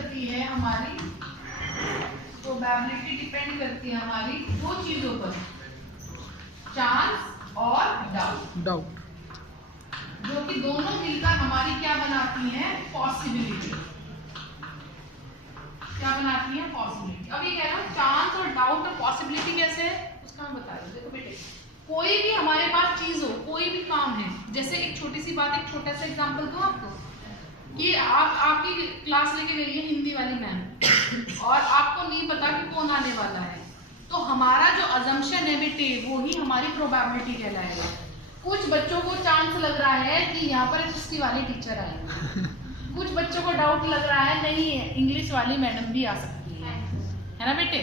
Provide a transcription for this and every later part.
करती है हमारी प्रोबेबिलिटी डिपेंड करती है हमारी दो चीजों पर, चांस और डाउट, जो कि दोनों मिलकर हमारी क्या बनाती हैं, पॉसिबिलिटी। क्या बनाती है, पॉसिबिलिटी। अब ये कह रहा हूं चांस और डाउट और पॉसिबिलिटी कैसे है उसका मैं बता रही हूँ। देखो बेटे, कोई भी हमारे पास चीज हो, कोई भी काम है, जैसे एक छोटी सी बात, एक छोटा सा एग्जांपल दूं आपको। ये आपकी क्लास लेके गई है हिंदी वाली मैम और आपको नहीं पता कि कौन आने वाला है, तो हमारा जो अजम्पशन है बेटे वो ही हमारी प्रोबेबिलिटी कहलाएगा। कुछ बच्चों को चांस लग रहा है कि यहाँ पर हिस्ट्री वाली टीचर आएंगे, कुछ बच्चों को डाउट लग रहा है नहीं इंग्लिश वाली मैडम भी आ सकती है ना बेटे,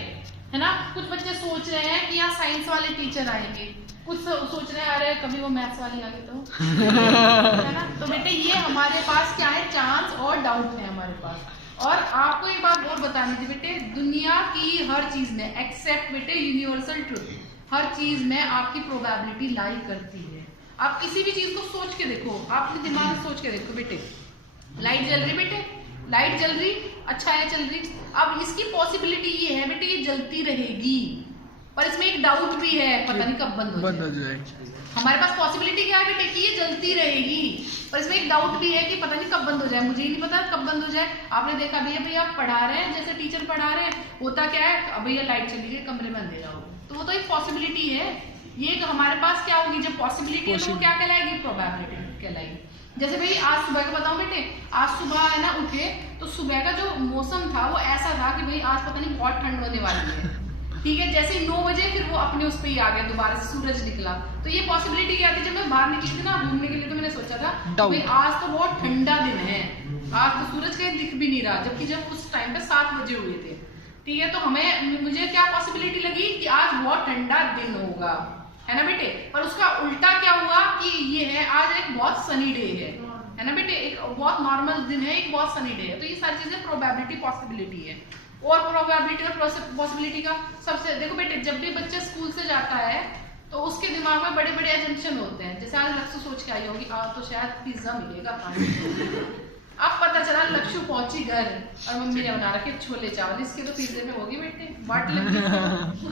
है ना। कुछ बच्चे सोच रहे हैं कि यहाँ साइंस वाले टीचर आएंगे, कुछ सोच रहे हैं अरे कभी वो मैथ्स वाली आ गई तो है ना। तो बेटे ये हमारे पास क्या है, चांस और डाउट है हमारे पास। और आपको एक बात और बतानी थी बेटे, दुनिया की हर चीज में एक्सेप्ट बेटे यूनिवर्सल ट्रुथ, हर चीज में आपकी प्रोबेबिलिटी लाई करती है। आप किसी भी चीज को सोच के देखो, अपने दिमाग में सोच के देखो बेटे, लाइट जल रही बेटे, लाइट जल रही, अच्छा है चल रही। अब इसकी पॉसिबिलिटी ये है बेटे ये जलती रहेगी, पर इसमें एक डाउट भी है, पता नहीं कब बंद हो जाए। हमारे पास पॉसिबिलिटी क्या है बेटे कि ये जलती रहेगी, पर इसमें एक डाउट भी है कि पता नहीं कब बंद हो जाए, मुझे ही नहीं पता कब बंद हो जाए। आपने देखा भैया आप पढ़ा रहे हैं, जैसे टीचर पढ़ा रहे हैं, होता क्या है भैया लाइट चली गई, कमरे में अंधेरा हो, तो वो तो एक पॉसिबिलिटी है। ये हमारे पास क्या होगी, जब पॉसिबिलिटी है तो वो क्या कहलाएगी, प्रोबेबिलिटी कहलाएगी। जैसे भाई आज सुबह का बताऊं बेटे, आज सुबह है ना उठे तो सुबह का जो मौसम था वो ऐसा था कि भाई आज पता नहीं बहुत ठंड होने वाली है, ठीक है। जैसे 9 बजे फिर वो अपने उस पे ही आ गया, दोबारा से सूरज निकला, तो ये पॉसिबिलिटी क्या थी, जब मैं बाहर निकली थी ना घूमने के लिए, तो मैंने सोचा था भाई आज तो बहुत ठंडा दिन है, आज तो सूरज कहीं दिख भी नहीं रहा, जबकि जब उस टाइम पे 7 बजे हुए थे, ठीक है। तो मुझे क्या पॉसिबिलिटी लगी कि आज बहुत ठंडा दिन होगा, है ना बेटे। पर उसका उल्टा क्या हुआ कि ये है आज एक बहुत सनी डे है ना बेटे, एक बहुत नॉर्मल दिन है, एक बहुत सनी डे है। तो ये सारी चीजें प्रोबेबिलिटी पॉसिबिलिटी है। और प्रोबेबिलिटी और पॉसिबिलिटी का सबसे देखो बेटे, जब भी बच्चा स्कूल से जाता है तो उसके दिमाग में बड़े बड़े एजम्पशन होते हैं। जैसे आज लक्ष्य सोच के आई होगी आज तो शायद पिज्जा मिलेगा, अब पता चला लक्ष्य पहुंची घर और मम्मी ने बना रखे छोले चावल, इसके तो पिज्जे में होगी बेटे बाट लगी।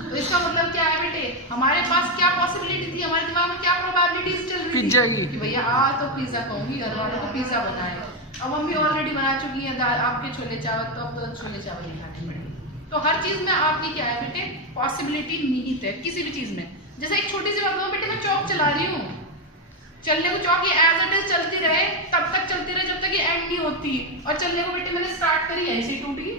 तो इसका मतलब क्या है बेटे, हमारे पास क्या पॉसिबिलिटी थी, हमारे दिमाग में क्या प्रोबेबिलिटीज चल रही थी कि भैया आज तो पिज्जा कहूंगी, घर वालों को पिज्जा बनाए, अब मम्मी ऑलरेडी बना चुकी है आपके छोले चावल, तो अब छोले चावल नहीं खाने पड़ेंगे। तो हर चीज में आपकी क्या है बेटे, पॉसिबिलिटी निहित है किसी भी चीज में। जैसे एक छोटी सी बात बताऊं बेटे, मैं चौक चला रही हूँ, चलने को चौक ये एज इट इज चलती रहे, तब तक चलती रहे जब तक ये एंड नहीं होती, और चलने को बेटे मैंने स्टार्ट करी ऐसे टूट गई।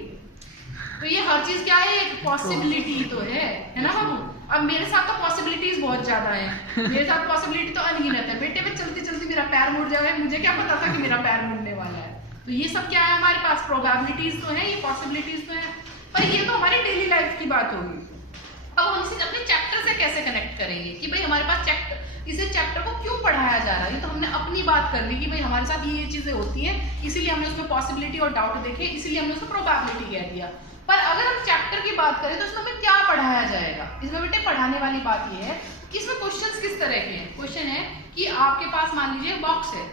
तो ये हर चीज क्या है, एक पॉसिबिलिटी तो है ना बाबू। अब मेरे साथ तो पॉसिबिलिटीज बहुत ज्यादा है, मेरे साथ पॉसिबिलिटी तो अनगिनत है बेटे। मैं चलती चलती मेरा पैर मुड़ जाएगा, मुझे क्या पता था कि मेरा पैर मुड़ने वाला है। तो ये सब क्या है हमारे पास, प्रोबेबिलिटीज तो है, ये पॉसिबिलिटीज तो है। पर ये तो हमारी डेली लाइफ की बात होगी। अब हम इसे अपने चैप्टर से कैसे कनेक्ट करेंगे कि भाई हमारे पास इसे चैप्टर को क्यों पढ़ाया जा रहा है। तो हमने अपनी बात कर ली कि भाई हमारे साथ ये चीजें होती हैं, इसीलिए हमने उसमें पॉसिबिलिटी और डाउट देखे, इसीलिए हमने उसको प्रोबेबिलिटी कह दिया। पर अगर हम चैप्टर की बात करें तो इसमें हमें क्या पढ़ाया जाएगा, इसमें बेटे पढ़ाने वाली बात ये है कि इसमें क्वेश्चंस किस तरह के हैं। क्वेश्चन है कि आपके पास मान लीजिए बॉक्स है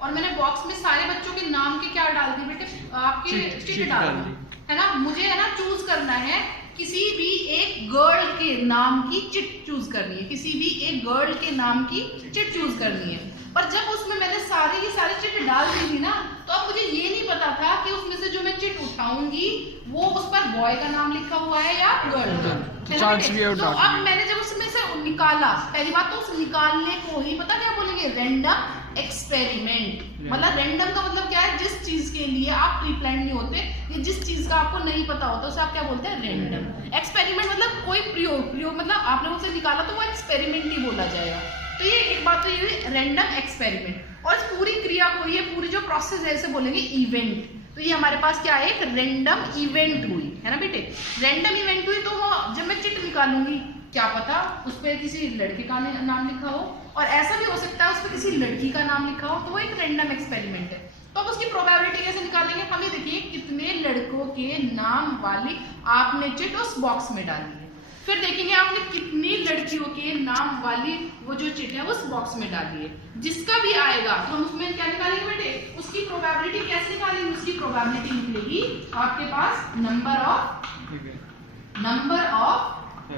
और मैंने बॉक्स में सारे बच्चों के नाम के क्या डाल दिए बेटे, आपके चिट डाल दी, है ना। मुझे है ना चूज करना है किसी भी एक गर्ल के नाम की चिट चूज करनी है, किसी भी एक गर्ल के नाम की चिट चूज करनी है। पर जब उसमें मैंने सारी की सारी चिट डाल दी थी ना, तो अब मुझे ये नहीं पता था कि उसमें से जो मैं चिट उठाऊंगी वो उस पर बॉय का नाम लिखा हुआ है या गर्ल का। तो अब मैंने जब उसमें से निकाला, पहली बात तो उस निकालने को ही पता क्या बोलेंगे, रैंडम एक्सपेरिमेंट। मतलब रैंडम का मतलब क्या है, जिस चीज के लिए आप प्री प्लान नहीं होते, ये जिस चीज का आपको नहीं पता होता उसे आप क्या बोलते हैं, रैंडम। एक्सपेरिमेंट मतलब कोई प्रयोग मतलब आपने उसे निकाला तो वो एक्सपेरिमेंट ही बोला जाएगा। तो ये एक बात तो ये हुई रैंडम एक्सपेरिमेंट। और इस पूरी क्रिया को, ये पूरी जो प्रोसेस है इसे बोलेंगे इवेंट। तो ये हमारे पास क्या है, एक रैंडम इवेंट हुई, है ना बेटे। रैंडम इवेंट हुई तो जब मैं चिट निकालूंगी, क्या पता उस पर किसी लड़के का नाम लिखा हो, और ऐसा भी हो सकता है उस पर किसी लड़की का नाम लिखा हो, तो वो एक रैंडम एक्सपेरिमेंट है। तो अब उसकी प्रोबेबिलिटी कैसे निकालेंगे, हमें देखिए कितने लड़कों के नाम वाली आपने चिट उस बॉक्स में डाली है, फिर देखेंगे आपने कितनी लड़कियों के नाम वाली वो जो चिट है उस बॉक्स में डाली है, जिसका भी आएगा तो हम उसमें क्या निकालेंगे बेटे, उसकी प्रोबेबिलिटी कैसे निकालेंगे, उसकी प्रोबेबिलिटी निकलेगी आपके पास number of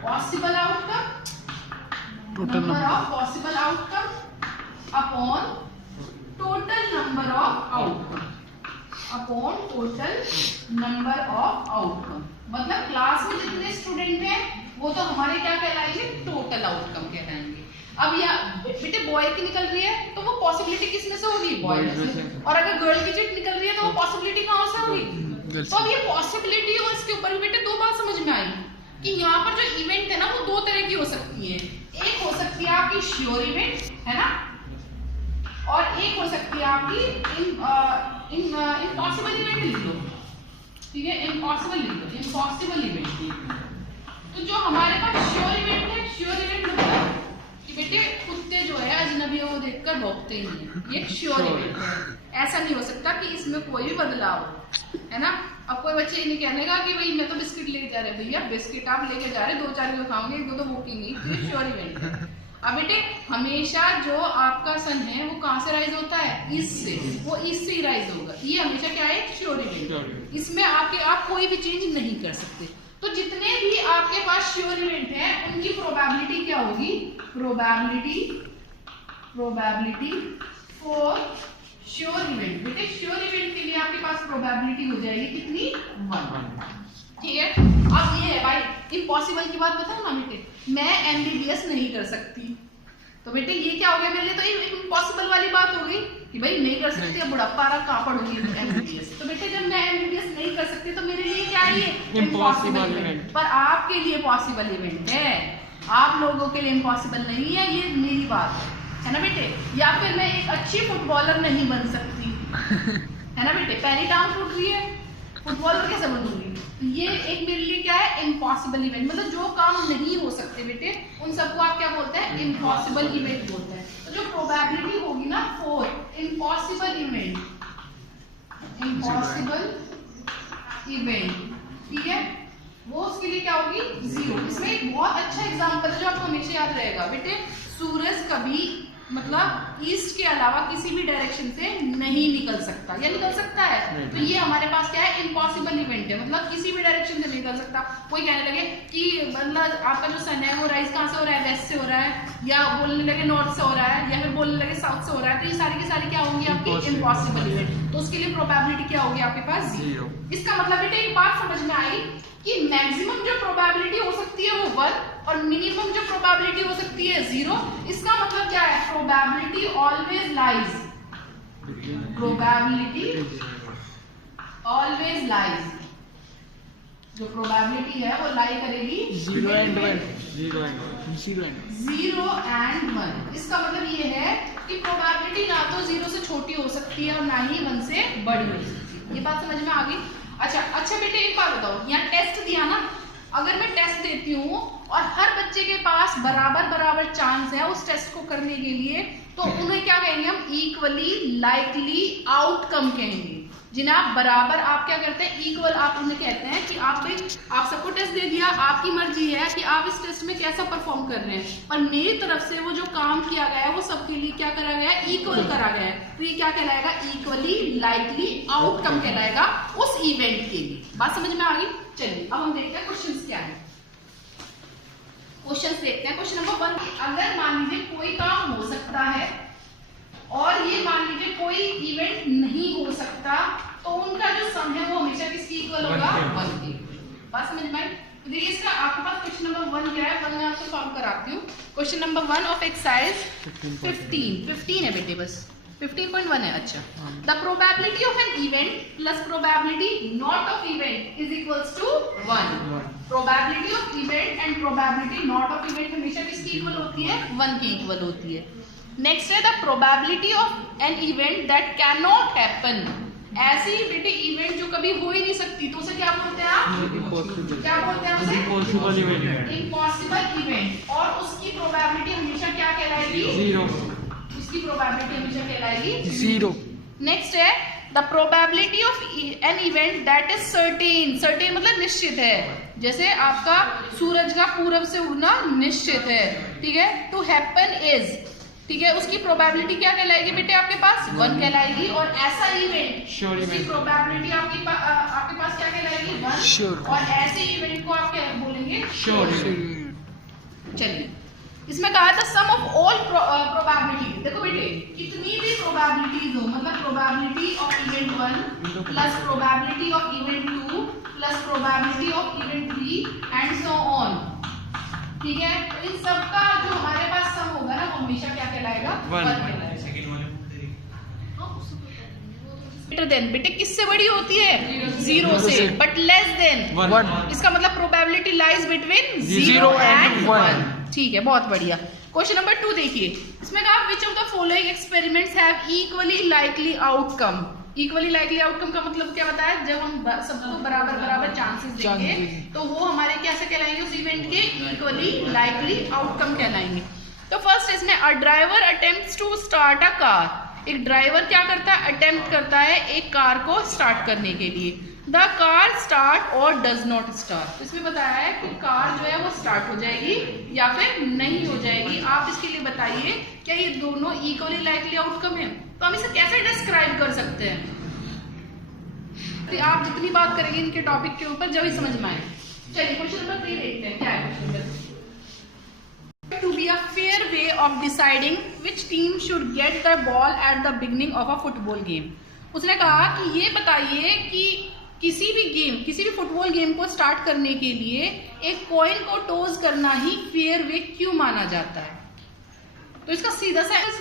possible outcome, number of possible outcome upon total number of outcome, upon total number of outcome. मतलब क्लास में जितने स्टूडेंट हैं वो तो हमारे क्या कहलाएंगे, टोटल आउटकम कहलाएंगे। अब या बेटे बॉय की निकल रही है तो वो पॉसिबिलिटी किसमें से होगी, बॉय में से, और अगर गर्ल की चिट निकल रही है तो वो पॉसिबिलिटी कहां से होगी। तो अब ये पॉसिबिलिटी और इसके ऊपर बेटे दो बात समझ में आई कि यहाँ पर जो इवेंट है ना वो दो तरह की हो सकती है, एक हो सकती है आपकी श्योर इवेंट है ना, और एक हो सकती है आपकी इम्पॉसिबल इवेंट लिख लो, ठीक है, इम्पॉसिबल लिख लो, इम्पॉसिबल इवेंट। तो जो हमारे पास श्योर इवेंट है, श्योर इवेंट मतलब कि बेटे कुत्ते जो है अजनबियों को देखकर भौंकते ही हैं, ये श्योर इवेंट है, ऐसा नहीं हो सकता कि इसमें कोई भी बदलाव है ना। अब कोई बच्चे ये नहीं कहने का कि भाई मैं तो बिस्किट लेके जा रहे, भैया बिस्किट आप लेके जा रहे, 2-4 किलो खाओगे, 1-2 तो भूखेंगे, तो ये श्योर इवेंट है। अब बेटे हमेशा जो आपका सन है वो कहाँ से राइज होता है, ईस्ट से, वो ईस्ट से ही राइज होगा, ये हमेशा क्या है, श्योर इवेंट, इसमें आप कोई भी चेंज नहीं कर सकते। तो जितने भी आपके पास श्योर इवेंट है उनकी प्रोबेबिलिटी क्या होगी, प्रोबेबिलिटी फॉर श्योर इवेंट, बेटे श्योर इवेंट के लिए आपके पास प्रोबेबिलिटी हो जाएगी कितनी, 1, ठीक है। अब ये है भाई इम्पॉसिबल की बात बताऊं ना बेटे, मैं एमबीबीएस नहीं कर सकती, तो बेटे ये क्या हो गया मेरे लिए, तो इम्पॉसिबल वाली बात हो गई कि भाई नहीं कर सकती, अब बुढ़ापा रहा कहाँ पढ़ूंगी एमबीबीएस। तो बेटे जब मैं एमबीबीएस नहीं कर सकती तो मेरे लिए क्या है, ये इम्पॉसिबल इवेंट, पर आपके लिए पॉसिबल इवेंट है, आप लोगों के लिए इम्पॉसिबल नहीं है, ये मेरी बात है ना बेटे। या फिर मैं एक अच्छी फुटबॉलर नहीं बन सकती है ना बेटे, पहली टांग टूट रही है, फुटबॉलर कैसे बनूंगी, ये एक मेरे लिए क्या है, इम्पॉसिबल इवेंट। मतलब जो काम नहीं हो सकते बेटे उन सबको आप क्या बोलते हैं, इम्पॉसिबल इवेंट बोलते हैं। तो जो प्रोबेबिलिटी होगी ना फॉर इम्पॉसिबल इवेंट, ठीक है, वो उसके लिए क्या होगी, 0। इसमें एक बहुत अच्छा एग्जांपल जो आपको हमेशा याद रहेगा बेटे, सूरज कभी मतलब ईस्ट के अलावा किसी भी डायरेक्शन से नहीं निकल सकता, या निकल सकता है, तो ये हमारे पास क्या है, इम्पॉसिबल इवेंट है, मतलब किसी भी डायरेक्शन से नहीं निकल सकता। कोई कहने लगे कि मतलब आपका जो सन है वो राइज कहाँ से हो रहा है, वेस्ट से हो रहा है, या बोलने लगे नॉर्थ से हो रहा है, या फिर बोलने लगे साउथ से हो रहा है, तो ये सारी की सारी क्या होंगी आपकी इम्पॉसिबल इवेंट। तो उसके लिए प्रोबेबिलिटी क्या होगी आपके पास, 0। इसका मतलब बेटे एक बात समझ में आई कि मैक्सिमम जो प्रोबेबिलिटी हो सकती है वो 1 और मिनिमम जो प्रोबेबिलिटी हो सकती है 0। इसका मतलब क्या है, प्रोबेबिलिटी ऑलवेज लाइज, जो प्रोबेबिलिटी है वो लाई करेगी 0 एंड 1। इसका मतलब ये है कि प्रोबेबिलिटी ना तो 0 से छोटी हो सकती है और ना ही 1 से बड़ी हो सकती है। ये बात समझ में आ गई। अच्छा बेटे एक बात बताओ, यहाँ टेस्ट दिया ना, अगर मैं टेस्ट देती हूँ और हर बच्चे के पास बराबर चांस है उस टेस्ट को करने के लिए, तो उन्हें क्या कहेंगे हम, इक्वली लाइकली आउटकम कहेंगे। जिन्हें आप बराबर आप क्या करते हैं, इक्वल, आप उन्हें कहते हैं कि आप सबको टेस्ट दे दिया, आपकी मर्जी है कि आप इस टेस्ट में कैसा परफॉर्म कर रहे हैं, पर मेरी तरफ से वो जो काम किया गया है वो सबके लिए क्या करा गया है, इक्वल करा गया है। तो ये क्या कहलाएगा, इक्वली लाइकली आउटकम कहलाएगा उस इवेंट के लिए। बात समझ में आ गई। चलिए अब हम देखते हैं क्वेश्चन क्या है। क्वेश्चन देखते हैं। क्वेश्चन नंबर 1, अगर मान लीजिए कोई काम हो सकता है और ये मान लीजिए कोई इवेंट नहीं हो सकता, तो उनका जो सम है वो हमेशा किसकी इक्वल होगा, 1 के। बात समझ में आई। तो देखिए इसका आपके पास क्वेश्चन नंबर 1 क्या है, 1 मैं आपको सॉल्व कराती हूँ। क्वेश्चन नंबर 1 ऑफ एक्सरसाइज 15 है बेटे, बस 15.1 है। अच्छा, the probability of an event plus probability not of event is equals to 1। Probability of event and probability not of event हमेशा किसकी इक्वल होती है, 1 की इक्वल होती है। नेक्स्ट है the probability of an event that can not happen. ऐसी बेटे इवेंट जो कभी हो ही नहीं सकती, तो उसे क्या बोलते हैं आप, क्या बोलते हैं उसे, इम्पॉसिबल इवेंट। और उसकी प्रोबेबिलिटी हमेशा क्या कहलाएगी, 0। उसकी प्रोबेबिलिटी हमेशा कहलाएगी 0। नेक्स्ट है the probability of an event that is certain. Certain मतलब निश्चित है, जैसे आपका सूरज का पूरब से उगना निश्चित है, ठीक है, टू हैपन इज, ठीक है, उसकी प्रोबेबिलिटी क्या कहलाएगी बेटे आपके पास 1 कहलाएगी। और ऐसा इवेंट उसकी प्रोबेबिलिटी आपके पास क्या कहलाएगी 1। और ऐसे इवेंट को आप क्या बोलेंगे श्योर। चलिए, इसमें कहा था सम ऑफ ऑल प्रोबेबिलिटी। देखो बेटे कितनी भी प्रोबेबिलिटीज हो, मतलब probability of event 1 plus probability of event 2 plus probability of event 3 and so on, ठीक है, तो इन सब का जो हमारे पास सम होगा ना वो हमेशा क्या कहलाएगा 1 कहलाएगा। ग्रेटर देन बेटे किससे बड़ी होती है 0 से, बट लेस देन 1। इसका मतलब प्रोबेबिलिटी लाइज बिटवीन 0 एंड 1, ठीक है, बहुत बढ़िया। क्वेश्चन नंबर 2 देखिए, इसमें कहा which of the following experiments have equally likely outcome. Equally likely outcome का मतलब क्या बताया, जब हम सबको बराबर बराबर चांसेस देंगे तो वो हमारे कैसे कहलाएंगे उस इवेंट के इक्वली लाइकली आउटकम कहलाएंगे। तो फर्स्ट इसमें a driver attempts to start a car. एक ड्राइवर क्या करता है, अटेम्प्ट करता है एक कार को स्टार्ट करने के लिए। द कार स्टार्ट और डज नॉट स्टार्ट। तो इसमें बताया है कि कार जो है वो स्टार्ट हो जाएगी या फिर नहीं हो जाएगी। आप इसके लिए बताइए क्या ये दोनों इक्वली लाइकली आउटकम है। तो हम इसे कैसे डिस्क्राइब कर सकते हैं, तो आप जितनी बात करेंगे इनके टॉपिक के ऊपर जब ही समझ में आए। चलिए क्वेश्चन नंबर 3 देखते हैं क्या है question number. To be a fair way of deciding which team should get the ball at the beginning of a football game। उसने कहा कि ये बताइए कि किसी भी फुटबॉल गेम को स्टार्ट करने के लिए एक कॉइन को टॉस करना ही फेयर वे क्यों माना जाता है। तो इसका सीधा सा आंसर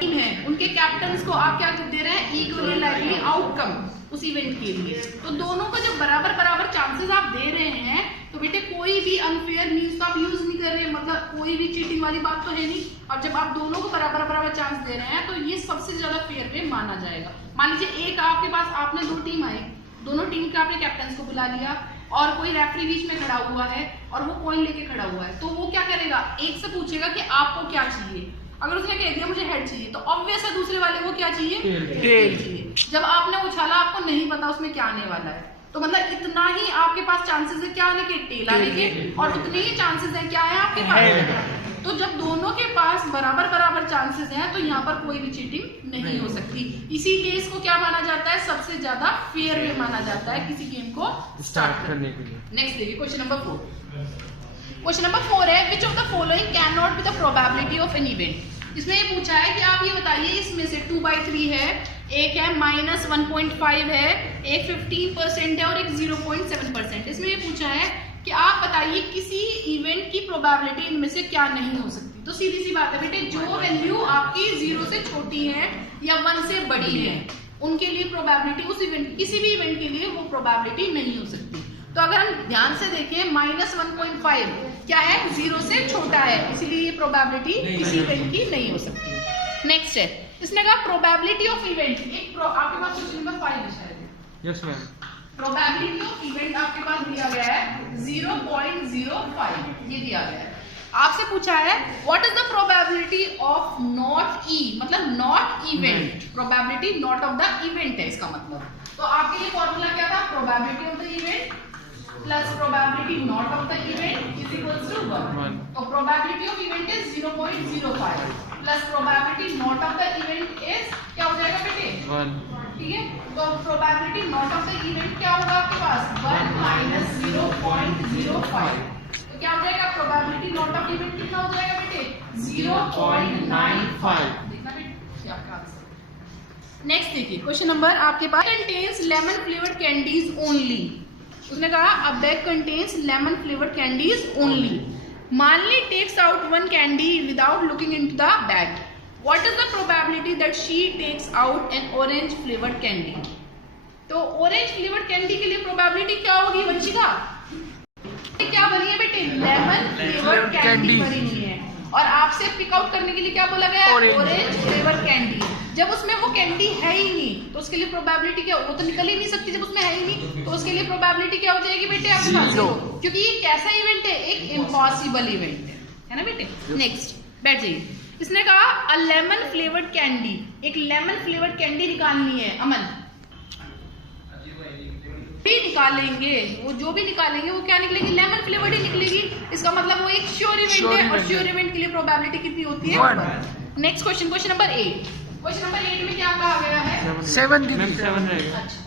है, उनके कैप्टन्स को आप क्या दे रहे हैं इक्वली लाइकली आउटकम उस इवेंट के लिए। तो दोनों को जब बराबर बराबर चांसेस आप दे रहे हैं तो बेटे कोई भी अनफेयर मीन्स तो आप यूज नहीं कर रहे, मतलब कोई भी चीटिंग वाली बात तो है नहीं। और जब आप दोनों को बराबर बराबर चांस दे रहे हैं तो ये सबसे ज्यादा फेयर वे माना जाएगा। मान लीजिए एक आपके पास आपने 2 टीम आई, दोनों टीम के आपने कैप्टन को बुला लिया और कोई रेफरी बीच में खड़ा हुआ है और वो कॉइन लेके खड़ा हुआ है, तो वो क्या करेगा, एक से पूछेगा कि आपको क्या चाहिए। अगर उसने कह दिया मुझे हेड चाहिए तो ऑब्वियस है दूसरे वाले को क्या चाहिए, टेल चाहिए। जब आपने उछाला आपको नहीं पता उसमें क्या आने वाला है, तो मतलब इतना ही आपके पास चांसेस है क्या आने के, टेल आने के, और उतने ही चांसेस है क्या है आपके पास। तो जब दोनों के पास बराबर बराबर चांसेस हैं तो यहाँ पर कोई भी चीटिंग नहीं हो सकती। इसीलिए इसको क्या माना जाता है, सबसे ज्यादा फेयर वे माना जाता है किसी गेम को स्टार्ट करने के लिए। नेक्स्ट देखिए क्वेश्चन नंबर 4। क्वेश्चन नंबर 4 है which of the following can not be the probability of an event. इसमें ये पूछा है कि आप ये बताइए इसमें से 2/3 है, एक है -1.5 है, एक 15% है और एक 0.7%। इसमें ये पूछा है कि आप बताइए किसी इवेंट की प्रोबेबिलिटी इनमें से क्या नहीं हो सकती। तो सीधी सी बात है बेटे, जो वैल्यू आपकी 0 से छोटी है या 1 से बड़ी है उनके लिए प्रोबेबिलिटी उस इवेंट किसी भी इवेंट के लिए वो प्रोबेबिलिटी नहीं हो सकती। तो अगर हम ध्यान से देखें -1.5 क्या है, 0 से छोटा है, इसीलिए ये प्रोबेबिलिटी किसी इवेंट की नहीं हो सकती। नेक्स्ट है, इसने कहा प्रोबेबिलिटी ऑफ इवेंट, एक आपके पास क्वेश्चन नंबर 5 है शायद। Yes ma'am. Probability of event आपके पास दिया गया है 0.05, ये दिया गया है। आपसे पूछा है what is the probability of not E, मतलब not event, probability not of the event है इसका मतलब। तो आपके लिए फॉर्मूला क्या था, probability of the event plus probability not of the event is equals to 1। तो probability of event is 0.05 plus probability not of the event is क्या हो जाएगा बेटे 1, ठीक है। तो probability not of the event क्या होगा आपके पास 1 माइनस 0.05। तो क्या हो जाएगा, प्रोबेबिलिटी नॉट ऑफ इवेंट कितना हो जाएगा बेटे 0.95। देखना बेटे आपका आंसर। नेक्स्ट देखिए क्वेश्चन नंबर आपके पास contains lemon flavoured candies only. उसने कहा a bag contains lemon flavoured candies only. Malini takes out one candy without looking into the bag. What is the probability that she takes out an orange flavored candy? तो orange flavored candy के लिए probability क्या होगी वंशिका? क्या बनी है बेटे, lemon flavoured candy बनी हुई है। और आपसे पिक आउट करने के लिए क्या बोला गया है, ऑरेंज फ्लेवर कैंडी। जब उसमें वो कैंडी है ही नहीं तो उसके लिए प्रोबेबिलिटी क्या, वो तो निकल ही नहीं सकती जब उसमें है ही नहीं, तो उसके लिए प्रोबेबिलिटी क्या हो जाएगी बेटे आपके पास 0, क्योंकि ये कैसा इवेंट है, एक इम्पॉसिबल इवेंट है ना बेटे। नेक्स्ट बैठ जाइए। इसने कहा अ लेमन फ्लेवर्ड कैंडी, एक लेमन फ्लेवर्ड कैंडी निकालनी है अमन, निकालेंगे, वो जो भी निकालेंगे वो क्या निकलेगी, लेमन फ्लेवर्ड ही निकलेगी। इसका मतलब वो एक श्योर इवेंट है, और श्योर इवेंट के लिए प्रोबेबिलिटी कितनी होती है? 1। Next question, question number 8। Question number 8 में क्या कहा गया है? 7 रहेगा। अच्छा,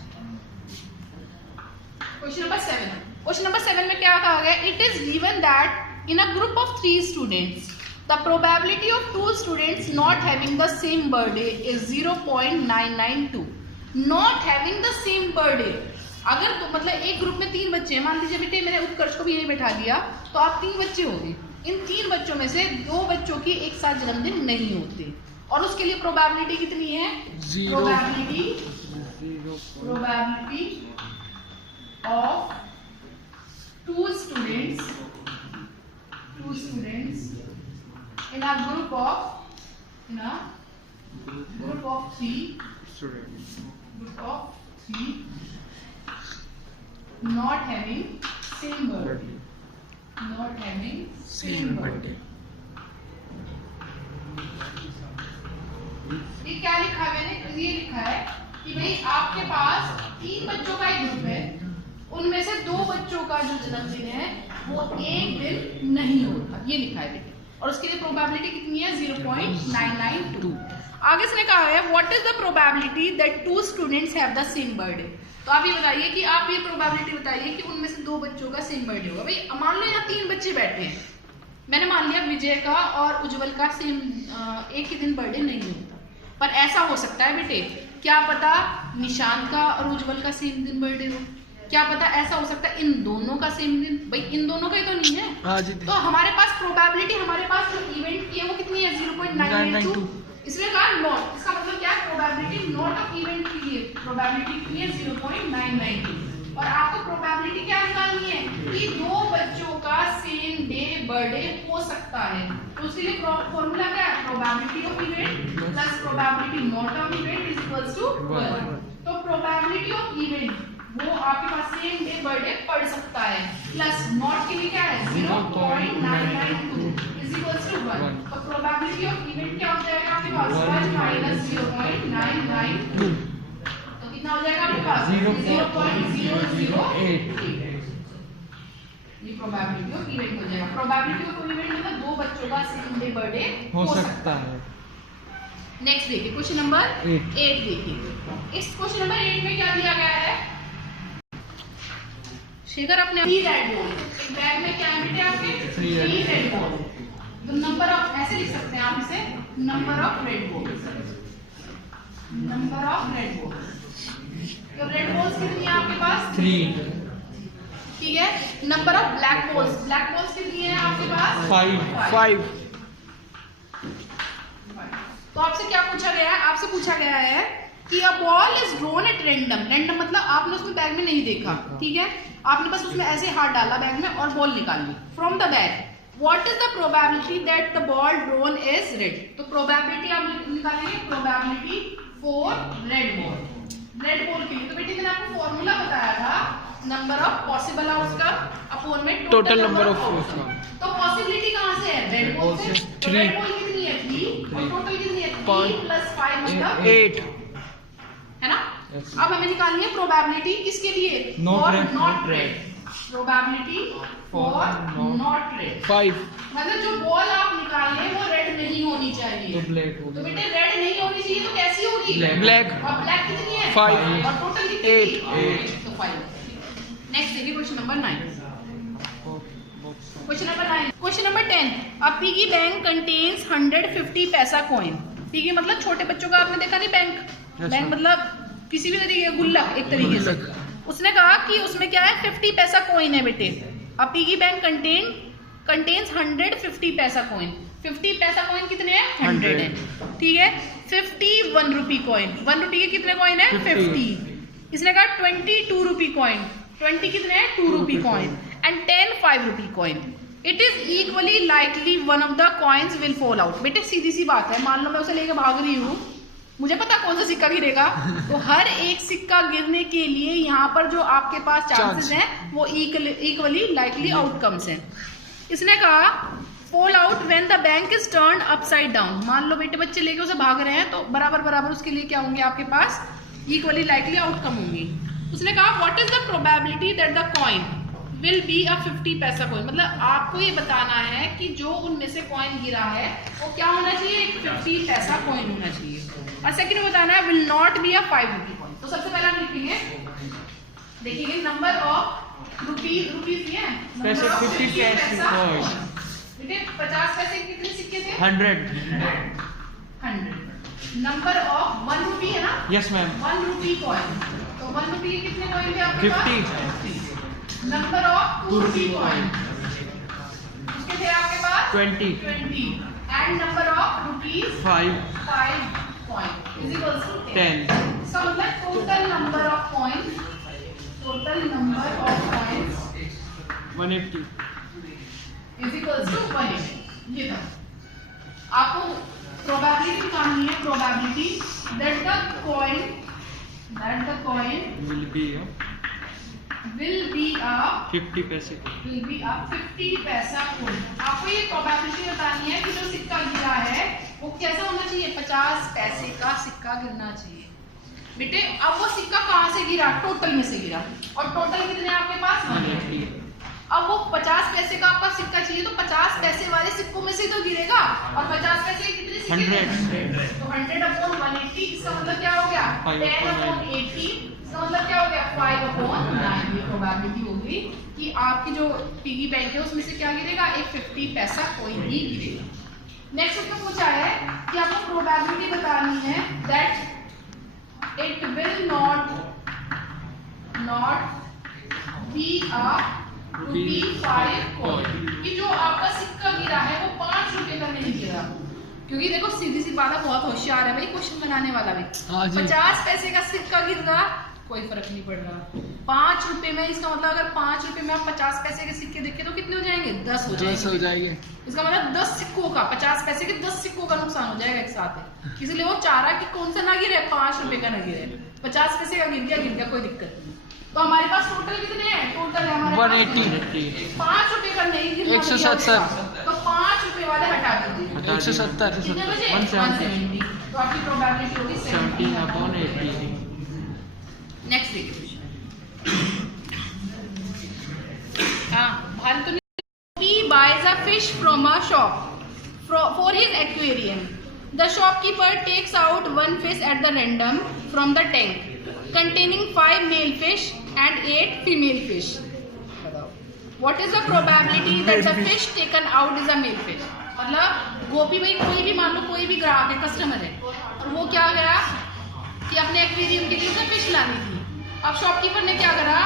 क्वेश्चन नंबर 7। क्वेश्चन नंबर 7 में क्या कहा गया? It is given that in a group of 3 students the probability of 2 students not having the same birthday is 0.992। Not having the same birthday, अगर तो मतलब एक ग्रुप में 3 बच्चे हैं, मान लीजिए बेटे मैंने उत्कर्ष को भी यही बैठा दिया, तो आप 3 बच्चे हो गए। इन 3 बच्चों में से 2 बच्चों की एक साथ जन्मदिन नहीं होते, और उसके लिए प्रोबेबिलिटी कितनी है? Probability of 2 students in a group of 3 not having same birthday, ये क्या लिखा है मैंने? ये लिखा है कि भाई आपके पास 3 बच्चों का एक ग्रुप है, उनमें से 2 बच्चों का जो जन्मदिन है वो एक दिन नहीं होता, ये लिखा है बेटे, और उसके लिए प्रोबेबिलिटी कितनी है? 0.992। आगे से कहा है what is the probability that 2 students have the same birthday. तो आप ये बताइए कि आप ये प्रोबेबिलिटी बताइए कि उनमें से 2 बच्चों का सेम बर्थडे होगा। भाई मान लो यहाँ 3 बच्चे बैठे हैं, मैंने मान लिया विजय का और उज्जवल का सेम एक ही दिन बर्थडे नहीं होता, पर ऐसा हो सकता है बेटे, क्या पता निशान का और उज्जवल का सेम दिन बर्थडे हो, क्या पता ऐसा हो सकता है इन दोनों का सेम दिन। भाई इन दोनों का ही तो नहीं है, तो हमारे पास प्रोबेबिलिटी, हमारे पास जो इवेंट की है वो कितनी है? 0.992। इसलिए कहा नॉट, इसका मतलब क्या है? प्रोबेबिलिटी नॉट ऑफ इवेंट के लिए प्रोबेबिलिटी कितनी है? 0.992। और आपको प्रोबेबिलिटी क्या निकालनी है? कि 2 बच्चों का सेम डे बर्थडे हो सकता है, तो उसके लिए फॉर्मूला क्या है? Probability of event plus probability not of event is equals to 1। तो प्रोबेबिलिटी ऑफ इवेंट वो आपके पास सेम डे बर्थडे पड़ सकता है, प्लस नॉट के लिए क्या है? 0.992 इज इक्वल्स टू 1। तो प्रोबेबिलिटी ऑफ इवेंट क्या हो जाएगा आपके पास? 1 माइनस 0.992, तो कितना हो जाएगा आपके पास? 0.008। ये प्रोबेबिलिटी ऑफ इवेंट हो जाएगा। प्रोबेबिलिटी ऑफ इवेंट मतलब 2 बच्चों का सेम डे बर्थडे हो सकता है। नेक्स्ट देखिए क्वेश्चन नंबर 8 देखिए। इस क्वेश्चन नंबर 8 में क्या दिया गया है? शेखर अपने 3 रेड बॉल, एक बैग में क्या है बेटे आपके? 3 रेड बॉल। तो नंबर ऑफ, ऐसे लिख सकते हैं आप इसे, number of red ball, number of red ball. तो रेड बॉल्स कितनी है आपके पास? 3। ठीक है। Number of black balls, black balls कितनी है आपके पास? 5। तो आपसे क्या पूछा गया है? आपसे पूछा गया है कि a ball is drawn at random. Random मतलब आपने उसमें बैग में नहीं देखा, ठीक है, आपने बस उसमें ऐसे हाथ डाला बैग में और बॉल निकाल ली from the bag. What is the probability that the ball drawn is red. तो प्रोबेबिलिटी आप निकालेंगे, probability for red ball, red ball के लिए। तो बेटे मैंने आपको फॉर्मूला बताया था, number of possible outcome upon में टोटल नंबर ऑफ आउटकम। तो पॉसिबिलिटी कहां से है? रेड बॉल से। तो रेड बॉल कितनी है? 3, और टोटल कितनी है? 3 + 5 मतलब 8, है ना? अब हमें निकालनी है प्रोबेबिलिटी किसके लिए? For not red. Probability for not red 5, मतलब जो बॉल आप निकाल रहे हैं वो रेड नहीं होनी चाहिए, तो ब्लैक होगी। तो बेटे रेड नहीं होनी चाहिए तो कैसी होगी? ब्लैक। और ब्लैक कितनी है? 5, और टोटल कितनी? 8, तो 5। नेक्स्ट देखिए question number 9। Question number 9, question number 10। अ पिगी बैंक कंटेन्स 150 पैसा कॉइन। पिगी मतलब छोटे बच्चों का, आपने देखा नहीं बैंक, बैंक मतलब किसी भी तरीके का गुल्लक एक तरीके से। उसने कहा कि उसमें क्या है? 50 पैसा कॉइन है बेटे। अ पिगी बैंक कंटेन्स 150 पैसा कॉइन। 50 पैसा कॉइन कितने हैं? 100 है, ठीक है। 50 1 रुपी कॉइन, 1 रुपी के कितने कॉइन है? 50। इसने कहा 20 2 रुपी कॉइन, 20 कितने हैं? 2 rupee coin, and 10 5 rupee coin. It is equally likely one of the coins will fall out. बेटे सीधी सी बात है, मान लो मैं उसे लेकर भाग रही हूँ, मुझे पता कौन सा सिक्का गिरेगा, तो हर एक सिक्का गिरने के लिए यहाँ पर जो आपके पास चांसेस हैं वो इक्वली लाइकली आउटकम्स हैं। इसने कहा fall out when the bank is turn upside down. मान लो बेटे बच्चे लेके उसे भाग रहे हैं, तो बराबर बराबर उसके लिए क्या होंगे आपके पास? इक्वली लाइकली आउटकम होंगी। उसने कहा what is the probability that the coin will be a 50 पैसा कॉइन, मतलब आपको ये बताना है कि जो उनमें से कॉइन गिरा है वो क्या होना चाहिए, एक 50 पैसा कॉइन होना चाहिए। और सेकंड बताना है will not be a 5 rupee coin. तो सबसे पहले हम लिखेंगे, देखिए नंबर ऑफ रुपीज ये है पैसे 50 पैसे कॉइन, ठीक है। 50 पैसे कितने सिक्के थे, 100। नंबर ऑफ 1 रुपी है ना, यस मैम। 1 रुपी कॉइन, तो 1 रुपी के कितने कॉइन थे आपके पास, 50। नंबर ऑफ 2 रुपी कॉइन, उसके थे आपके पास 20 and number of rupees 5 coin is equals to 10। इसका मतलब total number of coins 180 is equals to 180। ये था आपको प्रोबेबिलिटी निकालनी है, probability that the coin will be a 50 पैसे, 50 पैसा कॉइन। आपको ये प्रोबेबिलिटी बतानी है कि जो सिक्का गिरा है वो कैसा होना चाहिए, 50 पैसे का सिक्का गिरना चाहिए। बेटे अब वो सिक्का कहाँ से गिरा, टोटल में से गिरा, और टोटल कितने आपके पास 180। अब वो 50 पैसे का आपका सिक्का चाहिए, तो 50 पैसे वाले सिक्कों में से तो गिरेगा, और 50 पैसे कितने सिक्के 100। तो 100/180, इसका मतलब क्या हो गया 10/80, इसका मतलब क्या हो गया 5/9। ये प्रोबेबिलिटी होगी कि आपकी जो पिगी बैंक है उसमें से क्या गिरेगा, एक 50 पैसा कोई ही गिरेगा। नेक्स्ट उसमें पूछा है कि आपको प्रोबेबिलिटी बतानी है that it will not be a ₹5 coin, कि जो आपका सिक्का गिरा है वो 5 रुपए का नहीं गिरा। क्योंकि देखो सीधी सी बात है, बहुत होशियार है भाई क्वेश्चन बनाने वाला भी। 50 पैसे का सिक्का गिर रहा कोई फर्क नहीं पड़ रहा, 5 रुपए में, इसका मतलब अगर 5 रुपए में आप 50 पैसे के सिक्के देखे तो कितने हो जाएंगे, 10 हो जाएंगे। इसका मतलब 10 सिक्कों का, 50 पैसे के 10 सिक्कों का नुकसान हो जाएगा एक साथ। इसलिए वो चाह रहा कि कौन सा ना गिरे, 5 रुपए का ना गिरे, 50 पैसे का गिर गया कोई दिक्कत नहीं। तो हमारे पास टोटल कितने हैं, टोटल है हमारे 180। 5 रुपए का नहीं गिर 170, तो 5 रुपए वाले हटा दीजिए, 170, कितने बचे 170, तो आपकी प्रोबेबिलिटी होगी 17/80। नेक्स्ट देखिए, हाँ he buys a fish from a shop for his aquarium. The shopkeeper takes out one fish at the random from the tank containing 5 male fish and 8 female fish. What is the probability that the fish taken out is a male fish? मतलब गोपी भाई कोई भी मान लो कोई भी ग्राहक है, customer है, और वो क्या गया कि अपने एक्वेरियम के लिए उसे फिश लानी थी। अब शॉपकीपर ने क्या करा,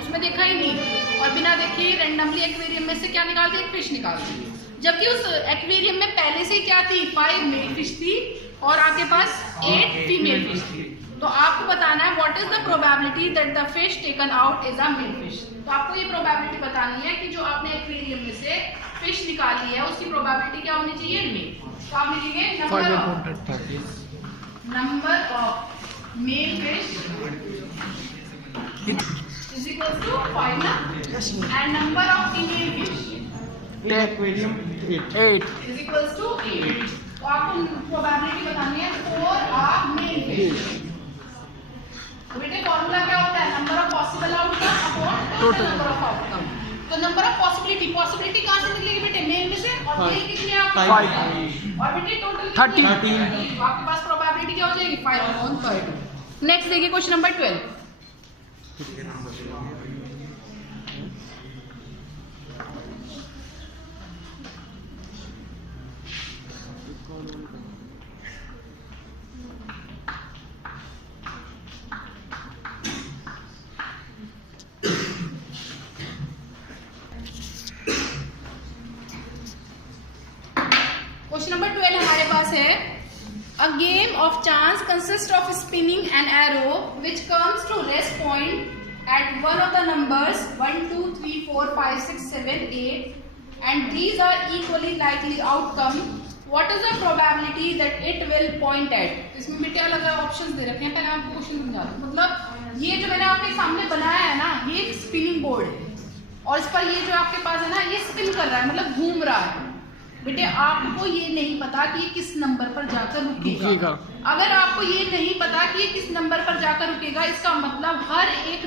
उसमें देखा ही नहीं और बिना देखे रैंडमली एक्वेरियम में से क्या निकाल दी, एक फिश निकाल दी, जबकि उस एक्वेरियम में पहले से क्या थी, 5 मेल फिश थी और आपके पास 8 फीमेल फिश थी। तो आपको बताना है what is the probability that the fish taken out is a male fish. तो आपको ये प्रोबेबिलिटी बतानी है कि जो आपने एक्वेरियम में से फिश निकाली है उसकी प्रोबेबिलिटी क्या होनी चाहिए, मेल। तो आप लिखेंगे number of male fish is equal to 5 and number of female fish aquarium 8 is equal to 8। तो आपको प्रोबेबिलिटी बतानी है for a male fish। तो बेटे फॉर्मूला क्या होता है, number of possible outcome upon total number of outcome. तो नंबर ऑफ पॉसिबिलिटी कहाँ से निकलेगी बेटे, मेल में से, और मेल कितने आपके 5 और बेटे टोटल 30। तो आपके पास प्रोबेबिलिटी क्या हो जाएगी 5/30। नेक्स्ट देखिए क्वेश्चन नंबर 12। क्वेश्चन नंबर 12 हमारे पास है, a game of chance consists of spinning an arrow which comes to rest point at one of the numbers 1 2 3 4 5 6 7 8 and these are equally likely outcome. What is the probability that it will point at? इसमें बेटे अलग अलग options दे रखे हैं, पहले आपको question समझा दूं। मतलब ये जो मैंने आपके सामने बनाया है ना, ये एक स्पिनिंग बोर्ड है और इस पर ये जो आपके पास है ना, ये स्पिन कर रहा है, मतलब घूम रहा है। बेटे आपको ये नहीं पता कि ये किस नंबर पर जाकर रुकेगा। अगर आपको ये नहीं पता कि ये किस नंबर पर जाकर रुकेगा, इसका मतलब हर एक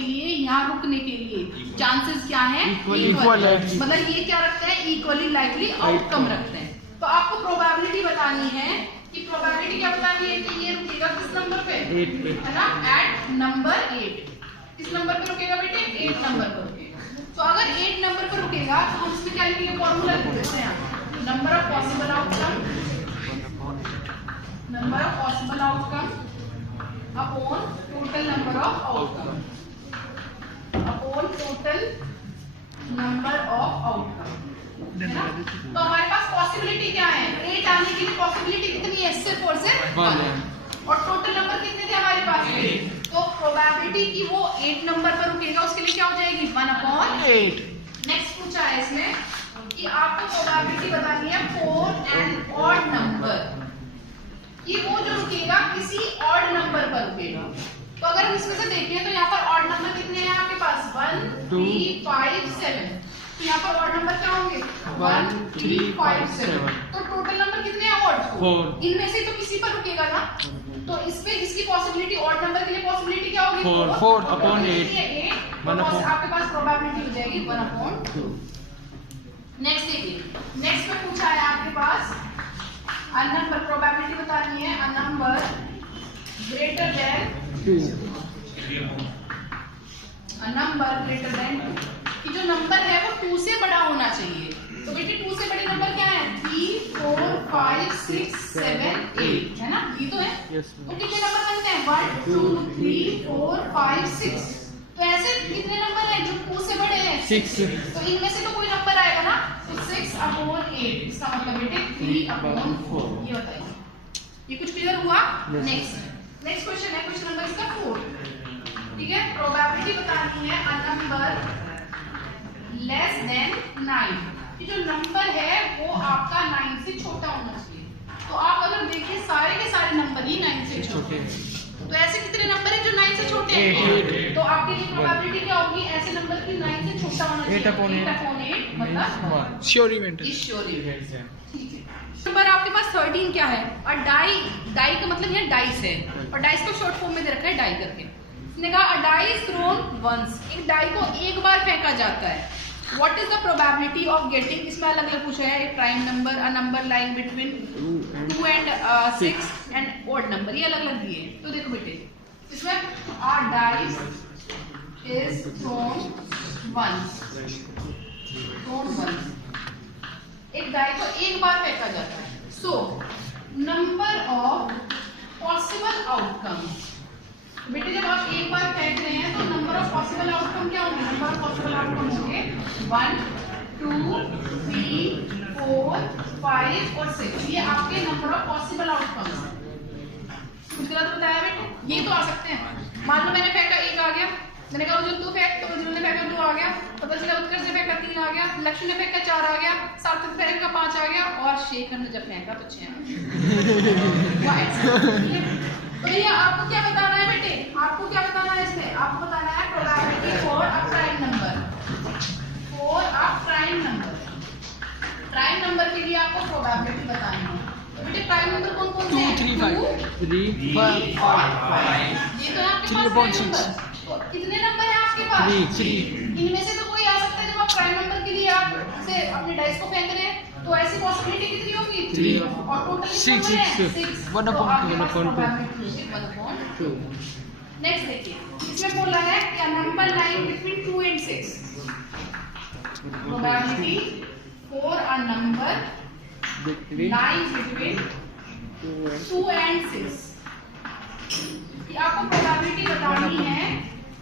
के लिए, यहाँ रुकने के लिए चांसेस क्या है? इक्वल है। मतलब ये क्या रखते हैं? इक्वली लाइकली आउटकम रखते हैं। तो आपको प्रोबेबिलिटी बतानी है कि प्रोबेबिलिटी क्या बतानी है कि ये रुकेगा किस नंबर पे? 8 पे, है ना, एट नंबर 8। किस नंबर पे रुकेगा बेटे? 8 नंबर पर रुकेगा। तो अगर 8 नंबर पर रुकेगा तो हम इसमें क्या लिखेंगे? फॉर्मूला लिख देते हैं, number of possible outcome, number of possible outcome upon total number of outcome, upon total number of outcome, है ना। तो हमारे पास पॉसिबिलिटी क्या है? 8 आने की पॉसिबिलिटी कितनी है? सिर्फ और सिर्फ 1 है। और टोटल नंबर कितने थे हमारे पास? 8। तो प्रोबेबिलिटी कि वो 8 नंबर पर रुकेगा उसके लिए क्या हो जाएगी? 1/8। नेक्स्ट पूछा है इसमें कि आपको प्रोबेबिलिटी बतानी है फॉर एन ऑड नंबर, कि वो जो रुकेगा किसी ऑड नंबर पर रुकेगा। तो अगर हम इसमें से देखें तो यहाँ पर ऑड नंबर कितने हैं आपके पास? 1, 3, 5, 7। तो यहाँ पर ऑड नंबर क्या होंगे? 1, 3, 5, 7। तो टोटल नंबर कितने हैं? ऑड 4। इनमें से तो किसी पर रुकेगा ना, तो इसमें इसकी पॉसिबिलिटी, ऑड नंबर के लिए पॉसिबिलिटी क्या होगी? 4/8। आपके पास प्रोबेबिलिटी हो जाएगी 1/2। नेक्स्ट देखिए, नेक्स्ट में पूछा है आपके पास अ नंबर, प्रोबेबिलिटी बतानी है a number greater than 2, a number greater than 2, कि जो नंबर है वो 2 से बड़ा होना चाहिए। तो बेटे 2 से बड़े नंबर क्या है? 3, 4, 5, 6, 7, 8, है ना, ये तो है। Yes, तो कितने नंबर बनते हैं? 1, 2, 3, 4, 5, 6। तो ऐसे कितने नंबर हैं जो 2 से बड़े हैं? 6। तो इनमें से तो कोई नंबर आएगा ना, तो 6/8, इसका मतलब बेटे 3/4। ये बताइए, ये कुछ क्लियर हुआ? नेक्स्ट क्वेश्चन है, क्वेश्चन नंबर इसका 4। ठीक है, प्रोबेबिलिटी बतानी है अ नंबर लेस देन 9, कि जो नंबर है वो आपका 9 से छोटा होना चाहिए। तो आप अगर देखिए सारे के सारे नंबर ही 9 से छोटे हैं, तो ऐसे कितने नंबर हैं जो 9 से छोटे हैं? तो आपके लिए प्रोबेबिलिटी क्या होगी? ऐसे नंबर की 9 से छोटा होना चाहिए। 8/8 मतलब श्योर इवेंट है। श्योर इवेंट है। ठीक है, नंबर आपके पास 13 क्या है? और डाई का मतलब ये डाइस है, और डाइस को शॉर्ट फॉर्म में दे रखा है डाई करके। इसने कहा a die is thrown once, एक डाई को एक बार फेंका जाता है। What is the probability of getting, इसमें अलग अलग पूछा है, एक prime number, a number lying between 2 and 6 and odd number, ये अलग अलग दिए। तो देखो बेटे, इसमें a dice is thrown once, एक डाई को एक बार फेंका जाता है। So number of possible outcome, बेटे जब आप एक बार फेंक रहे हैं तो नंबर ऑफ पॉसिबल आउटकम क्या होंगे? नंबर ऑफ पॉसिबल आउटकम होंगे 1, 2, 3, 4, 5 और 6। ये आपके नंबर ऑफ पॉसिबल आउटकम्स हैं। कुछ गलत बताया बेटे? ये तो आ सकते हैं। मान लो मैंने फेंका 1 आ गया, मैंने कहा जो 2 फेंक, तो जिन्होंने फेंका 2 आ गया, पता चला उत्कर्ष ने फेंका 3 आ गया, लक्ष्मी ने फेंका 4 आ गया, सार्थक ने फेंका 5 आ गया, और शेखर ने जब फेंका तो 6 आ गया। तो ये आपको क्या बताना है बेटे? आपको क्या बताना है इसमें? आपको बताना है probability for a prime number, for a prime number. Prime number के लिए आपको प्रोबेबिलिटी बतानी है। तो बेटे प्राइम नंबर कौन कौन से हैं? 2, 3, 5, 3, 5, 5। ये तो है आपके पास प्राइम नंबर। तो कितने नंबर है आपके पास? 3। इनमें से तो कोई आ सकता है। जब आप प्राइम नंबर के लिए आप से अपने डाइस को फेंक रहे हैं तो ऐसी पॉसिबिलिटी कितनी होगी? 3। और टोटल 6, 1/2। नेक्स्ट देखिए, इसमें बोला है कि number line between 2 and 6, probability for a number line between 2 and 6। कि आपको प्रोबेबिलिटी बतानी है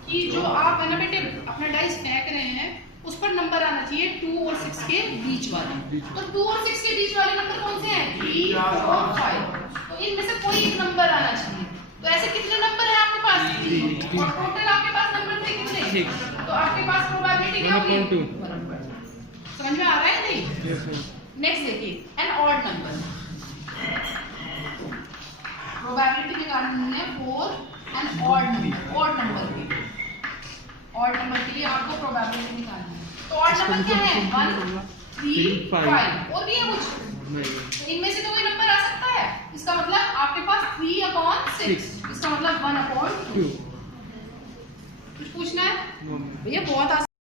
कि जो आप है ना बेटे अपना डाइस फेंक रहे हैं उस पर नंबर आना चाहिए 2 और 6 के बीच वाले। तो 2 और 6 के बीच वाले नंबर कौन से हैं? 3, 4, 5। तो इनमें से कोई एक नंबर आना चाहिए। तो ऐसे कितने नंबर है आपके पास? 3। और टोटल आपके पास नंबर थे कितने? 6। तो आपके पास प्रोबेबिलिटी क्या होगी? समझ में आ रहा है नहीं? नेक्स्ट देखिए, एन ऑड नंबर, प्रोबेबिलिटी निकालनी है फॉर एन ऑड नंबर के। ऑड नंबर के लिए आपको प्रोबेबिलिटी निकालनी है। तो ऑड नंबर क्या है? 1, 3, 5। और भी है कुछ? तो इनमें से तो कोई नंबर आ सकता है। इसका मतलब आपके पास 3/6, इसका मतलब 1/2। कुछ पूछना है No, ma'am. भैया? बहुत